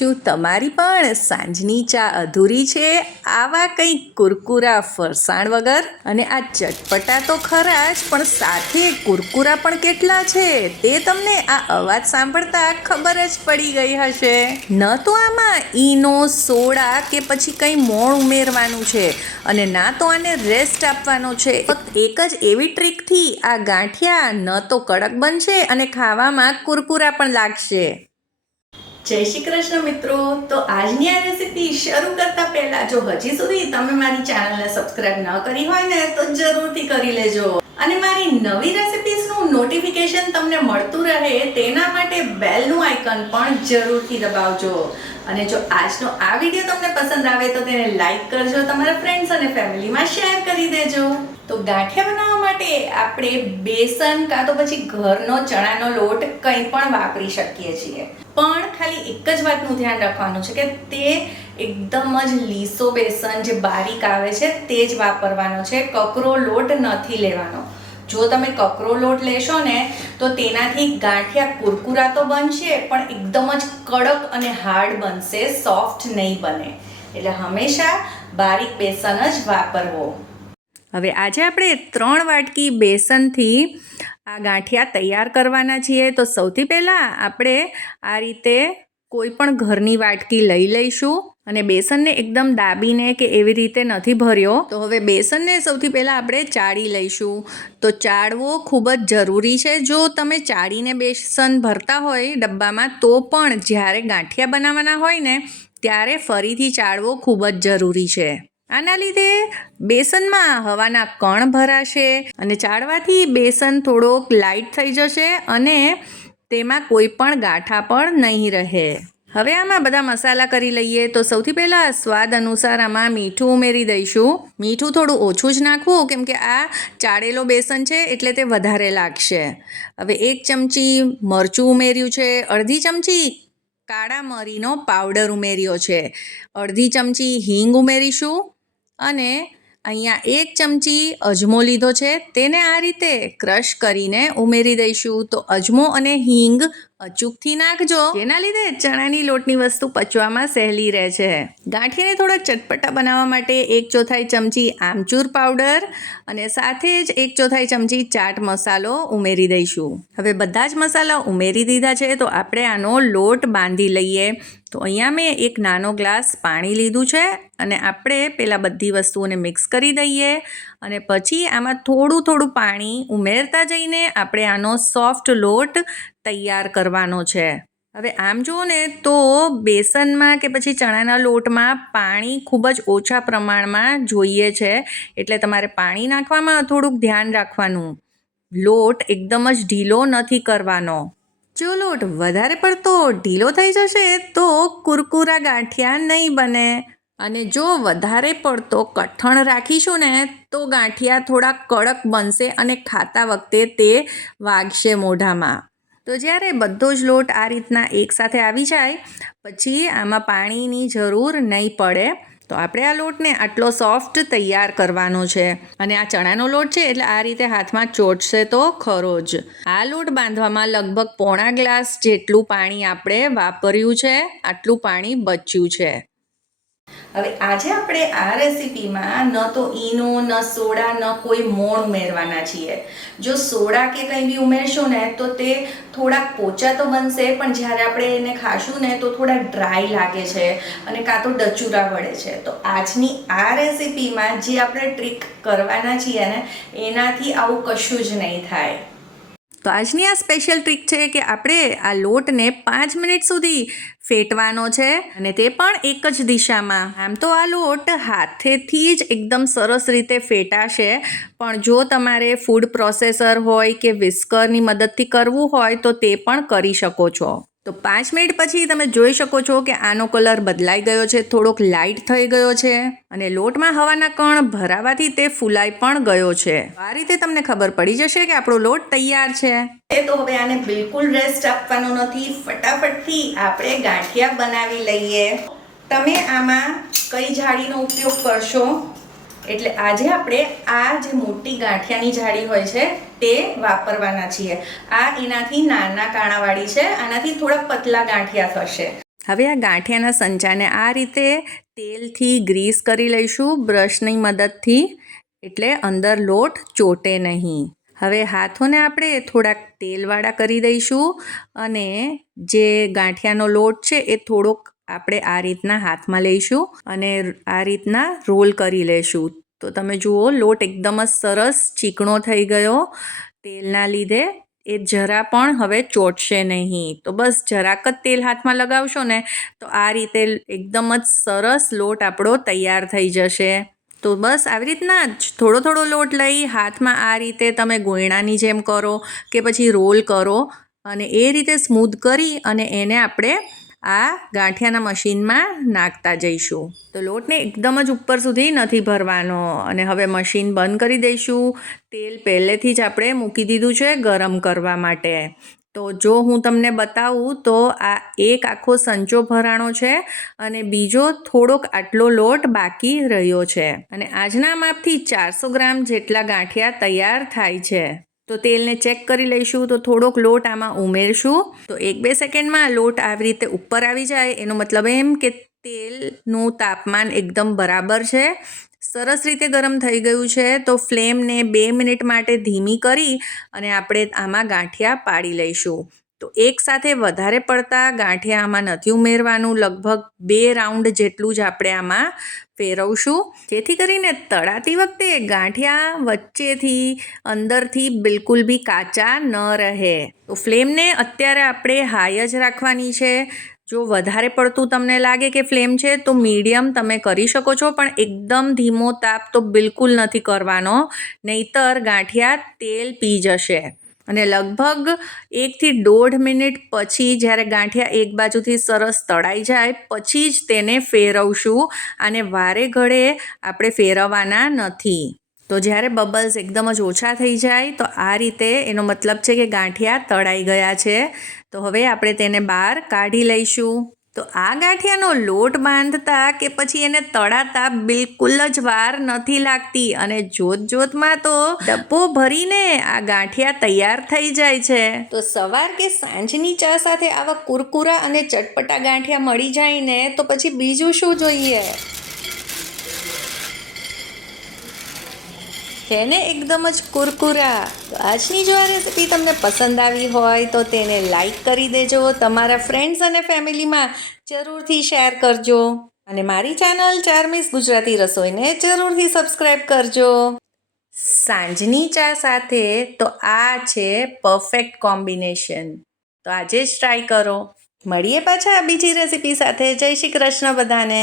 શું તમારી પણ સાંજની ચા અધૂરી છે? આવા કંઈક કુરકુરા ફરસાણ વગર? અને આ ચટપટા તો ખરા જ, પણ સાથે કુરકુરા પણ કેટલા છે તે તમને આ અવાજ સાંભળતા ખબર જ પડી ગઈ હશે. ન તો આમાં ઈનો, સોડા કે પછી કંઈ મોણ ઉમેરવાનું છે અને ના તો આને રેસ્ટ આપવાનો છે. ફક્ત એક જ એવી ટ્રીકથી આ ગાંઠિયા ન તો કડક બનશે અને ખાવામાં કુરકુરા પણ લાગશે. જય શ્રી કૃષ્ણ મિત્રો. તો આજની આ રેસીપી શરૂ કરતા પહેલા જો હજી સુધી તમે મારી ચેનલને સબસ્ક્રાઇબ ન કરી હોય ને તો જરૂરથી કરી લેજો અને મારી નવી રેસીપીઝનું નોટિફિકેશન તમને મળતું રહે તેના માટે બેલનું આઇકન પણ જરૂરથી દબાવજો. અને જો આજનો આ વિડીયો તમને પસંદ આવે તો તેને લાઈક કરજો, તમારા ફ્રેન્ડ્સ અને ફેમિલીમાં શેર કરી દેજો. તો ગાંઠિયા બનાવવા માટે આપણે બેસન કાં તો પછી ઘરનો ચણાનો લોટ કંઈ પણ વાપરી શકીએ છીએ, પણ ખાલી એક જ વાતનું ધ્યાન રાખવાનું છે કે તે એકદમ જ લીસો બેસન જે બારીક આવે છે તે જ વાપરવાનો છે. કકરો લોટ નથી લેવાનો. જો તમે કકરો લોટ લેશો ને તો તેનાથી ગાંઠિયા કુરકુરા તો બનશે પણ એકદમ જ કડક અને હાર્ડ બનશે, સોફ્ટ નહીં બને. એટલે હંમેશા બારીક બેસન જ વાપરવો. હવે આજે આપણે 3 વાટકી બેસનથી આ ગાંઠિયા તૈયાર કરવાના છીએ. તો સૌથી પહેલાં આપણે આ રીતે કોઈ પણ ઘરની વાટકી લઈ લઈશું અને બેસનને એકદમ દાબીને કે એવી રીતે નથી ભર્યો. તો હવે બેસનને સૌથી પહેલાં આપણે ચાળી લઈશું. તો ચાળવો ખૂબ જ જરૂરી છે. જો તમે ચાળીને બેસન ભરતા હોય ડબ્બામાં તો પણ જ્યારે ગાંઠિયા બનાવવાના હોય ને ત્યારે ફરીથી ચાળવો ખૂબ જ જરૂરી છે. આના લીધે બેસનમાં હવાના કણ ભરાશે અને ચાળવાથી બેસન થોડોક લાઇટ થઈ જશે અને તેમાં કોઈ પણ ગાંઠા પણ નહીં રહે. હવે આમાં બધા મસાલા કરી લઈએ. તો સૌથી પહેલાં સ્વાદ અનુસાર આમાં મીઠું ઉમેરી દઈશું. મીઠું થોડું ઓછું જ નાખવું કેમ કે આ ચાળેલો બેસન છે એટલે તે વધારે લાગશે. હવે 1 ચમચી મરચું ઉમેર્યું છે, અડધી ચમચી કાળા મરીનો પાવડર ઉમેર્યો છે, અડધી ચમચી હિંગ ઉમેરીશું અને અહીંયા 1 ચમચી અજમો લીધો છે, તેને આ રીતે ક્રશ કરીને ઉમેરી દઈશું. તો અજમો અને હિંગ અચૂકથી નાખજો, જેના લીધે ચણાની લોટની વસ્તુ પચવામાં સહેલી રહે છે. ગાંઠિયાને થોડા ચટપટા બનાવવા માટે 1/4 ચમચી આમચૂર પાવડર અને સાથે જ 1/4 ચમચી ચાટ મસાલો ઉમેરી દઈશું. હવે બધા જ મસાલા ઉમેરી દીધા છે તો આપણે આનો લોટ બાંધી લઈએ. તો અહીંયા મેં એક નાનો ગ્લાસ પાણી લીધું છે અને આપણે પહેલાં બધી વસ્તુઓને મિક્સ કરી દઈએ અને પછી આમાં થોડું પાણી ઉમેરતા જઈને આપણે આનો સોફ્ટ લોટ તૈયાર કરવાનો છે. હવે આમ જુઓ ને તો બેસનમાં કે પછી ચણાના લોટમાં પાણી ખૂબ જ ઓછા પ્રમાણમાં જોઈએ છે, એટલે તમારે પાણી નાખવામાં થોડુંક ધ્યાન રાખવાનું. લોટ એકદમ જ ઢીલો નથી કરવાનો. જો લોટ વધારે પડતો ઢીલો થઈ જશે તો કુરકુરા ગાંઠિયા નહીં બને અને જો વધારે પડતો કઠણ રાખીશું ને તો ગાંઠિયા થોડા કડક બનશે અને ખાતા વખતે તે વાગશે મોઢામાં. તો જ્યારે બધો જ લોટ આ રીતના એકસાથે આવી જાય પછી આમાં પાણીની જરૂર નહીં પડે. તો આપણે આ લોટને આટલો સોફ્ટ તૈયાર કરવાનો છે અને આ ચણાનો લોટ છે એટલે આ રીતે હાથમાં ચોંટશે તો ખરો જ. આ લોટ બાંધવામાં લગભગ પોણા ગ્લાસ જેટલું પાણી આપણે વાપર્યું છે, આટલું પાણી બચ્યું છે. હવે આજે આપણે આ રેસીપીમાં ન તો ઈનો, ન સોડા, ન કોઈ મોણ ઉમેરવાના છીએ. જો સોડા કે કંઈ બી ઉમેરશું ને તો તે થોડાક પોચા તો બનશે પણ જ્યારે આપણે એને ખાશું ને તો થોડા ડ્રાય લાગે છે અને કાં તો ડચુરા વળે છે. તો આજની આ રેસીપીમાં જે આપણે ટ્રીક કરવાના છીએ ને એનાથી આવું કશું જ નહીં થાય. તો આજની આ સ્પેશિયલ ટ્રીક છે કે આપણે આ લોટને 5 મિનિટ સુધી ફેટવાનો છે અને તે પણ એક જ દિશામાં. આમ તો આ લોટ હાથેથી જ એકદમ સરસ રીતે ફેટાશે, પણ જો તમારે ફૂડ પ્રોસેસર હોય કે વિસ્કરની મદદથી કરવું હોય તો તે પણ કરી શકો છો. તો 5 મિનિટ પછી તમે જોઈ શકો છો કે આનો કલર બદલાઈ ગયો છે, થોડોક લાઇટ થઈ ગયો છે અને લોટમાં હવાના કણ ભરાવાથી તે ફૂલાઈ પણ ગયો છે. આ રીતે તમને ખબર પડી જશે કે આપણો લોટ તૈયાર છે. તો હવે આને બિલકુલ રેસ્ટ આપવાનો નથી, ફટાફટથી આપણે ગાંઠિયા બનાવી લઈએ. તમે આમાં કઈ જાળીનો ઉપયોગ કરશો? એટલે આજે આપણે આ જે મોટી ગાંઠિયાની જાળી હોય છે તે વાપરવાના છીએ. આ એનાથી નાના કાણાવાળી છે, આનાથી થોડા પતલા ગાંઠિયા થશે. હવે આ ગાંઠિયાના સંચાને આ રીતે તેલથી ગ્રીસ કરી લઈશું બ્રશની મદદથી, એટલે અંદર લોટ ચોટે નહીં. હવે હાથોને આપણે થોડાક તેલવાળા કરી દઈશું અને જે ગાંઠિયાનો લોટ છે એ થોડોક આપણે આ રીતના હાથમાં લઈશું અને આ રીતના રોલ કરી લઈશું. તો તમે જુઓ લોટ એકદમ જ સરસ ચીકણો થઈ ગયો તેલના લીધે. એ જરા પણ હવે ચોટશે નહીં. તો બસ જરાક જ તેલ હાથમાં લગાવશો ને તો આ રીતે એકદમ જ સરસ લોટ આપણો તૈયાર થઈ જશે. તો બસ આવી રીતના જ થોડો થોડો લોટ લઈ હાથમાં આ રીતે તમે ગોયણાની જેમ કરો કે પછી રોલ કરો અને એ રીતે સ્મૂધ કરી અને એને આપણે આ ગાંઠિયાના મશીનમાં નાખતા જઈશું. તો લોટને એકદમ જ ઉપર સુધી નથી ભરવાનો. અને હવે મશીન બંધ કરી દઈશું. તેલ પહેલેથી જ આપણે મૂકી દીધું છે ગરમ કરવા માટે. તો જો હું તમને બતાવું તો આ એક આખો સંચો ભરાણો છે અને બીજો થોડોક આટલો લોટ બાકી રહ્યો છે. અને આજના માપથી 400 ગ્રામ જેટલા ગાંઠિયા તૈયાર થાય છે. તો તેલને ચેક કરી લઈશું. તો થોડોક લોટ આમાં ઉમેરશું. તો 1-2 સેકન્ડમાં લોટ આવી રીતે ઉપર આવી જાય એનો મતલબ એમ કે તેલનું તાપમાન એકદમ બરાબર છે, સરસ રીતે ગરમ થઈ ગયું છે. તો ફ્લેમને 2 મિનિટ માટે ધીમી કરી અને આપણે આમાં ગાંઠિયા પાડી લઈશું. તો એકસાથે વધારે પડતા ગાંઠિયા આમાં નથી ઉમેરવાનું. લગભગ 2 રાઉન્ડ જેટલું જ આપણે આમાં ફેરવશું, જેથી કરીને તળાતી વખતે ગાંઠિયા વચ્ચેથી અંદરથી બિલકુલ બી કાચા ન રહે. તો ફ્લેમને અત્યારે આપણે હાઈ જ રાખવાની છે. જો વધારે પડતું તમને લાગે કે ફ્લેમ છે તો મીડિયમ તમે કરી શકો છો, પણ એકદમ ધીમો તાપ તો બિલકુલ નથી કરવાનો, નહીંતર ગાંઠિયા તેલ પી જશે. અને લગભગ 1 થી 1.5 મિનિટ પછી જ્યારે ગાંઠિયા એક બાજુથી સરસ તળાઈ જાય પછી જ તેને ફેરવશું. આને વારે ઘડે આપણે ફેરવવાના નથી. તો જ્યારે બબલ્સ એકદમ જ ઓછા થઈ જાય તો આ રીતે એનો મતલબ છે કે ગાંઠિયા તળાઈ ગયા છે. તો હવે આપણે તેને બહાર કાઢી લઈશું. તો આ ગાંઠિયાનો લોટ બાંધતા કે પછી એને તળાતા બિલકુલ જ વાર નથી લાગતી અને જોતમાં તો ડબ્બો ભરીને આ ગાંઠિયા તૈયાર થઈ જાય છે. તો સવાર કે સાંજની ચા સાથે આવા કુરકુરા અને ચટપટા ગાંઠિયા મળી જાય ને તો પછી બીજું શું જોઈએ. છે ને એકદમ જ કુરકુરા. તો આજની જો આ રેસીપી તમને પસંદ આવી હોય તો તેને લાઈક કરી દેજો, તમારા ફ્રેન્ડ્સ અને ફેમિલીમાં જરૂરથી શેર કરજો અને મારી ચેનલ ચાર્મીસ ગુજરાતી રસોઈને જરૂરથી સબસ્ક્રાઈબ કરજો. સાંજની ચા સાથે તો આ છે પરફેક્ટ કોમ્બિનેશન. તો આજે જ ટ્રાય કરો. મળીએ પાછા બીજી રેસીપી સાથે. જય શ્રી કૃષ્ણ બધાને.